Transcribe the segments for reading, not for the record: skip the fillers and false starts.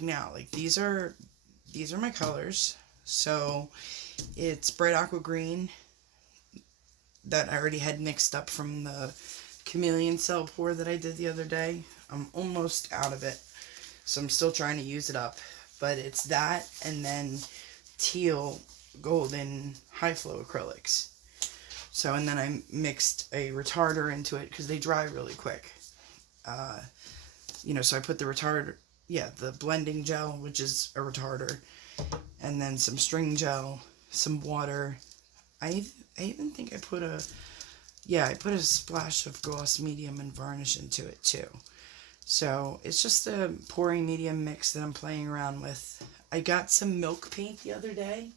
Now, like these are my colors. So it's bright aqua green that I already had mixed up from the chameleon cell pour that I did the other day. I'm almost out of it, so I'm still trying to use it up. But it's that, and then teal golden high flow acrylics. So, and then I mixed a retarder into it because they dry really quick. So I put the retarder, the blending gel, which is a retarder, and then some string gel, some water. I even think I put a splash of gloss medium and varnish into it too. So it's just a pouring medium mix that I'm playing around with. I got some milk paint the other day.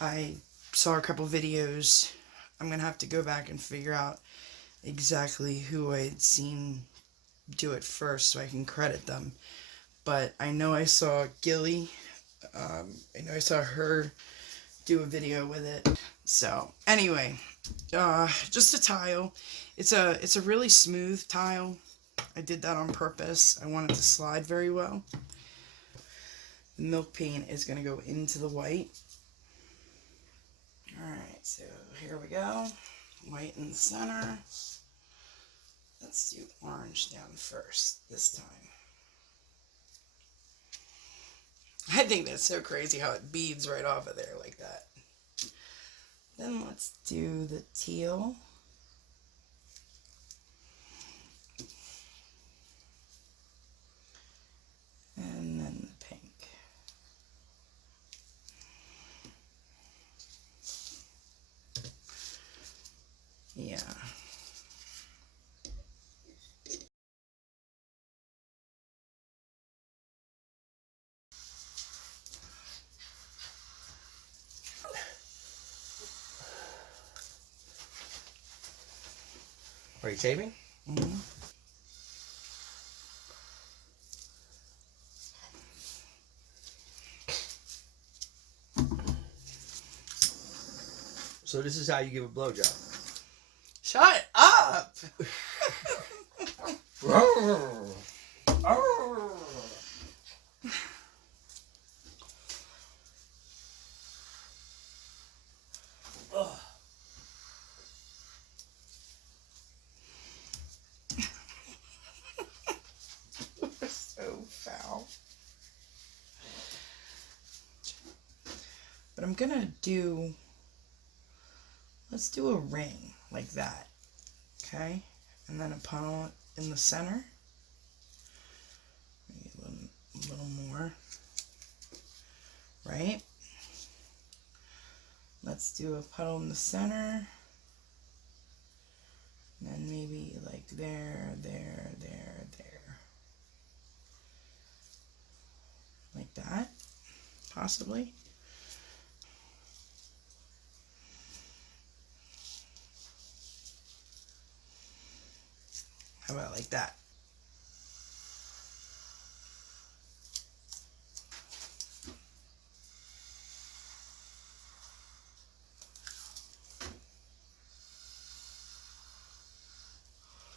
I saw a couple videos. I'm going to have to go back and figure out exactly who I'd seen do it first so I can credit them. But I know I saw Gilly. I know I saw her do a video with it. So anyway, just a tile. It's a really smooth tile. I did that on purpose. I want it to slide very well. The milk paint is going to go into the white. Alright, so here we go. White in the center. Let's do orange down first this time. I think that's so crazy how it beads right off of there like that. Then let's do the teal. And then the pink. Yeah. Are you taping? Mm-hmm. So this is how you give a blowjob. Shut up! So foul. But I'm gonna do, let's do a ring like that. Okay? And then a puddle in the center. Maybe a little more. Right? Let's do a puddle in the center. And then maybe like there. Like that, possibly. How about like that?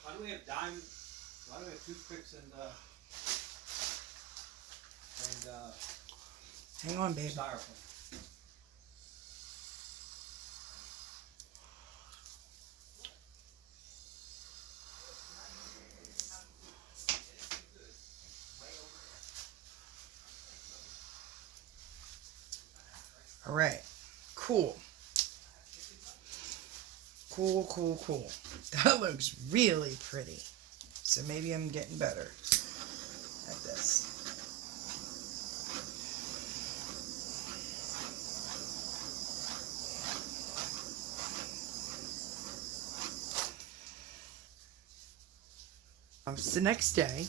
Why do we have why do we have toothpicks and Hang on, babe. styrofoam? All right. Cool. Cool. That looks really pretty. So maybe I'm getting better at this. So the next day,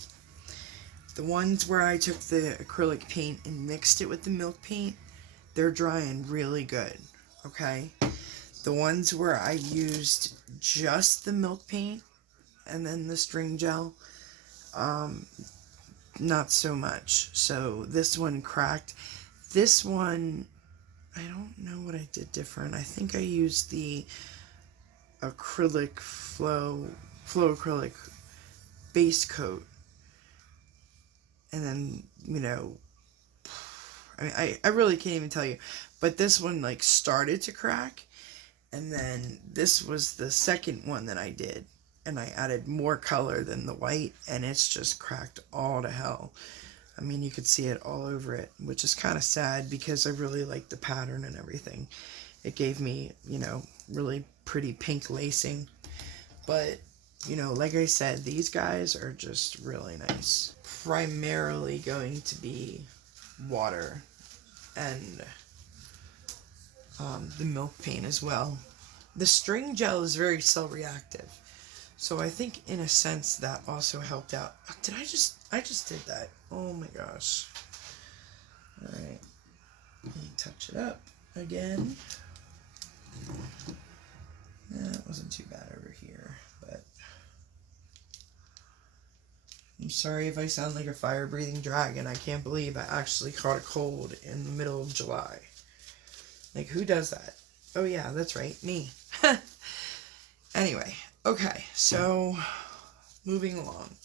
the ones where I took the acrylic paint and mixed it with the milk paint, they're drying really good, okay? The ones where I used just the milk paint and then the string gel, not so much. So this one cracked. This one, I don't know what I did different. I think I used the acrylic flow acrylic base coat, and then, you know, I mean, I really can't even tell you, but this one like started to crack, and then this was the second one that I did, and I added more color than the white, and it's just cracked all to hell. I mean, you could see it all over it, which is kind of sad because I really like the pattern and everything. It gave me, you know, really pretty pink lacing. But, you know, like I said, these guys are just really nice. Primarily going to be water and the milk paint as well. The string gel is very cell reactive, so I think in a sense that also helped out. Did I just did that? Oh my gosh. All right, let me touch it up again. That wasn't too bad over here, but I'm sorry if I sound like a fire-breathing dragon. I can't believe I actually caught a cold in the middle of July. Like, who does that? Oh yeah, that's right, me. Anyway, okay, so moving along.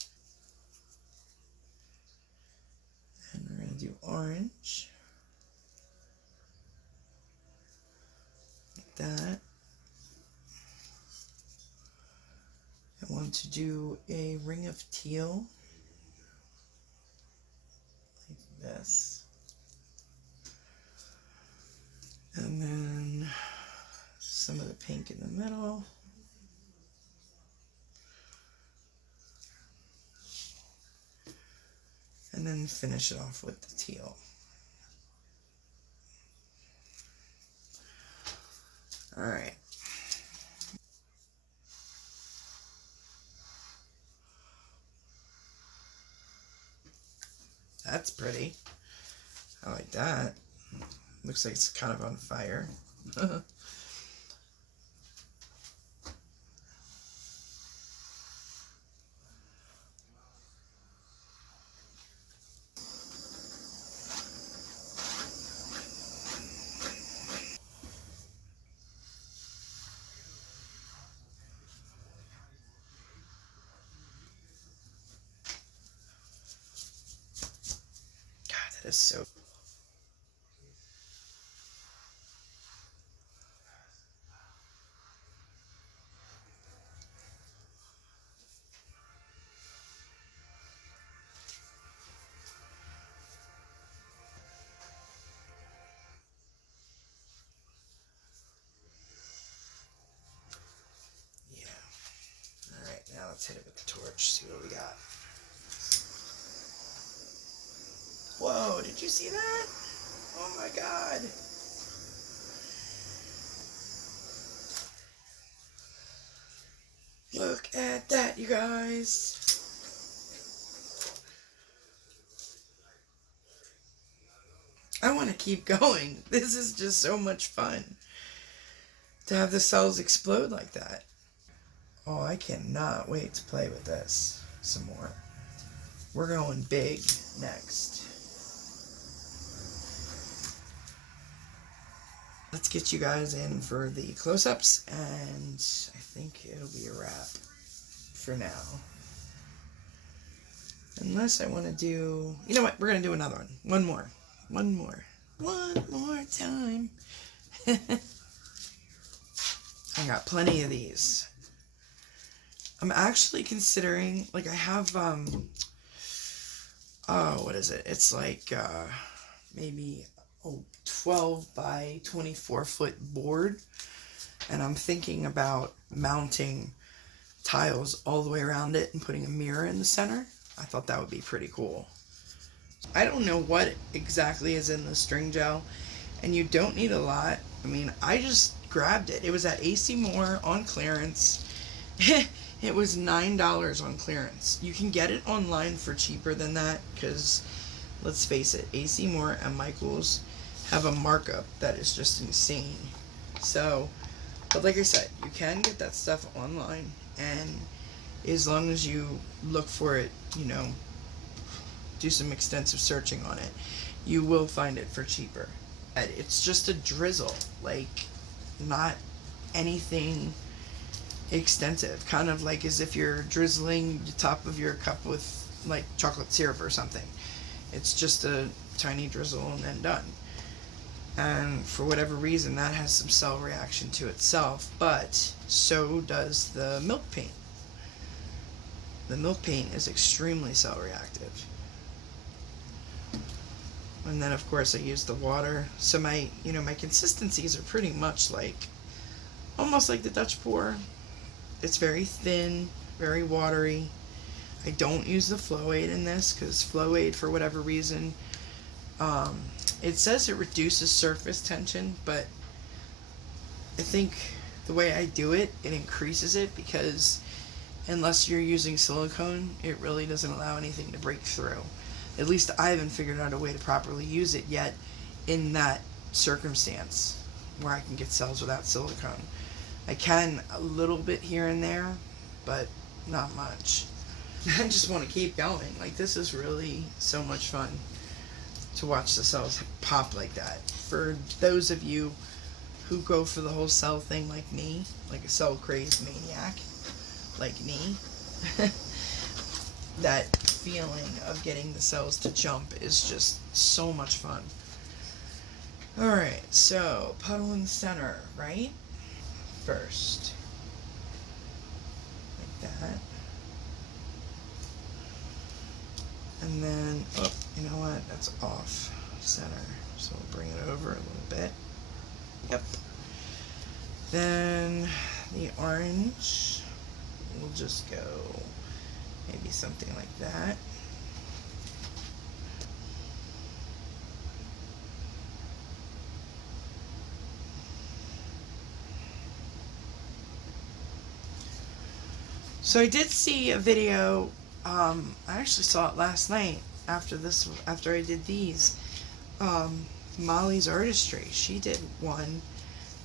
And we're going to do orange. Like that. I want to do a ring of teal. Like this. And then some of the pink in the middle. And then finish it off with the teal. All right. That's pretty. I like that. Looks like it's kind of on fire. God, that is so... Alright, now let's hit it with the torch, see what we got. Whoa, did you see that? Oh my god. Look at that, you guys. I want to keep going. This is just so much fun to have the cells explode like that. Oh, I cannot wait to play with this some more. We're going big next. Let's get you guys in for the close-ups, and I think it'll be a wrap for now. Unless I want to do... You know what? We're going to do another one. One more. One more time. I got plenty of these. I'm actually considering, like, I have, what is it? It's like, maybe a 12 by 24 foot board. And I'm thinking about mounting tiles all the way around it and putting a mirror in the center. I thought that would be pretty cool. I don't know what exactly is in the string gel, and you don't need a lot. I mean, I just grabbed it. It was at AC Moore on clearance. It was $9 on clearance. You can get it online for cheaper than that because, let's face it, AC Moore and Michaels have a markup that is just insane. So, but like I said, you can get that stuff online, and as long as you look for it, you know, do some extensive searching on it, you will find it for cheaper. It's just a drizzle, like not anything extensive, kind of like as if you're drizzling the top of your cup with like chocolate syrup or something. It's just a tiny drizzle and then done. And for whatever reason, that has some cell reaction to itself, but so does the milk paint. The milk paint is extremely cell reactive. And then of course I use the water. So my consistencies are pretty much like, almost like the Dutch pour. It's very thin, very watery. I don't use the Flow Aid in this because Flow Aid, for whatever reason, it says it reduces surface tension, but I think the way I do it, it increases it, because unless you're using silicone, it really doesn't allow anything to break through. At least I haven't figured out a way to properly use it yet in that circumstance where I can get cells without silicone. I can a little bit here and there, but not much. I just want to keep going. Like, this is really so much fun to watch the cells pop like that. For those of you who go for the whole cell thing like me, like a cell crazed maniac like me, that feeling of getting the cells to jump is just so much fun. Alright, so puddle in the center, right? First. Like that. And then, oh, you know what? That's off center. So we'll bring it over a little bit. Yep. Then the orange, we'll just go maybe something like that. So I did see a video, I actually saw it last night after I did these. Molly's Artistry, she did one,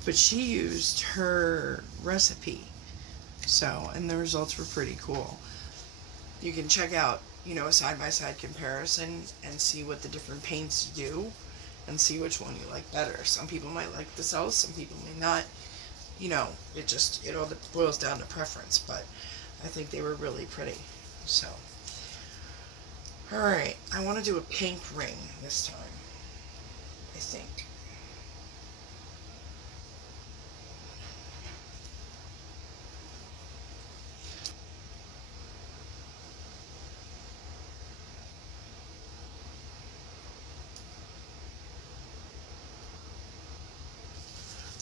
but she used her recipe. So, and the results were pretty cool. You can check out, a side-by-side comparison and see what the different paints do and see which one you like better. Some people might like the cells, some people may not. It all boils down to preference, but I think they were really pretty. So, alright, I want to do a pink ring this time, I think.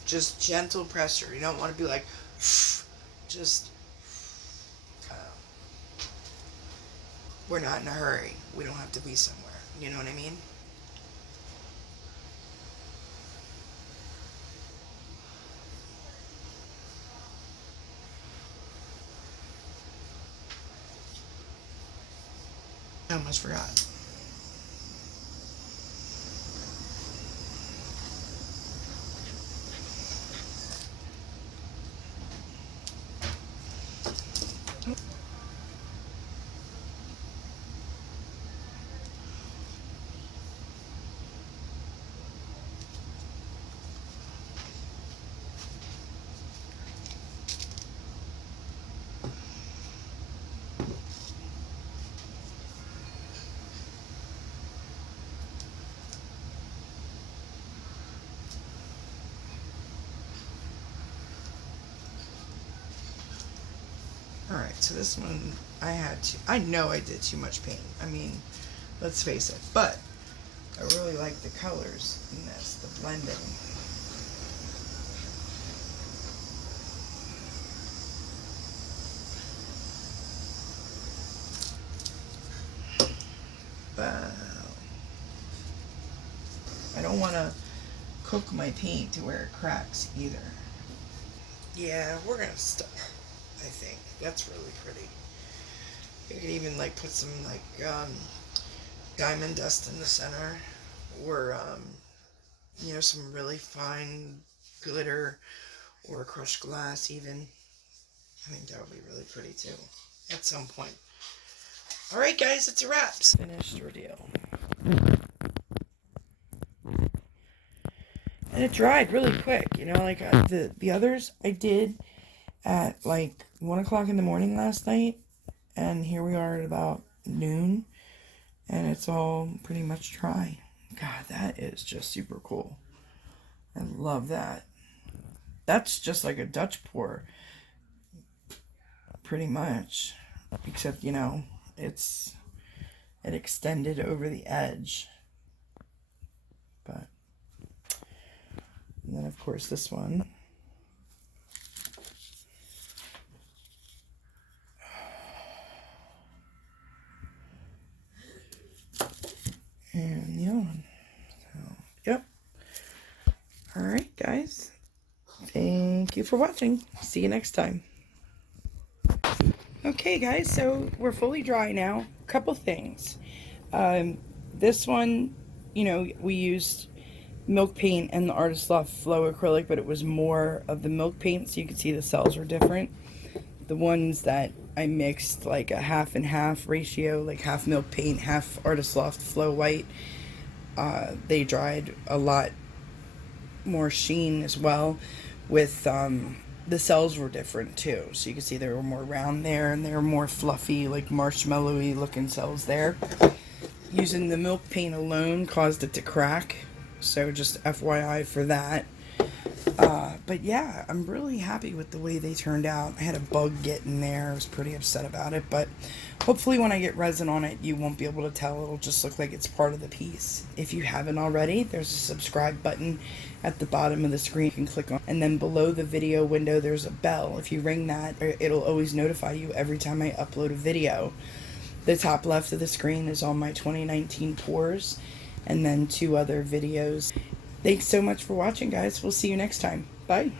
Just gentle pressure. You don't want to be like, just, we're not in a hurry. We don't have to be somewhere. You know what I mean? I almost forgot. Alright, so this one, I know I did too much paint. I mean, let's face it. But, I really like the colors in this, the blending. Wow. I don't want to cook my paint to where it cracks either. Yeah, we're going to stop. I think. That's really pretty. You can even like put some like diamond dust in the center, or you know, some really fine glitter or crushed glass even. I think that would be really pretty too at some point. Alright guys, it's a wrap. Finished ordeal. And it dried really quick, you know, like the others I did at like 1 o'clock in the morning last night, and here we are at about noon, and it's all pretty much dry. God, that is just super cool. I love that. That's just like a Dutch pour, pretty much, except, you know, it extended over the edge. But, and then of course this one. And the other one. So, yep. Alright, guys. Thank you for watching. See you next time. Okay, guys, so we're fully dry now. Couple things. This one, you know, we used milk paint and the Artist Loft Flow Acrylic, but it was more of the milk paint, so you can see the cells are different. The ones that I mixed, like a half and half ratio, like half milk paint, half Artist Loft Flow White, they dried a lot more sheen as well. With the cells were different too, so you can see they were more round there, and they were more fluffy, like marshmallowy looking cells there. Using the milk paint alone caused it to crack, so just FYI for that. But yeah, I'm really happy with the way they turned out. I had a bug get in there. I was pretty upset about it, but hopefully when I get resin on it, you won't be able to tell. It'll just look like it's part of the piece. If you haven't already, there's a subscribe button at the bottom of the screen you can click on. And then below the video window, there's a bell. If you ring that, it'll always notify you every time I upload a video. The top left of the screen is all my 2019 pours, and then 2 other videos. Thanks so much for watching, guys. We'll see you next time. Bye.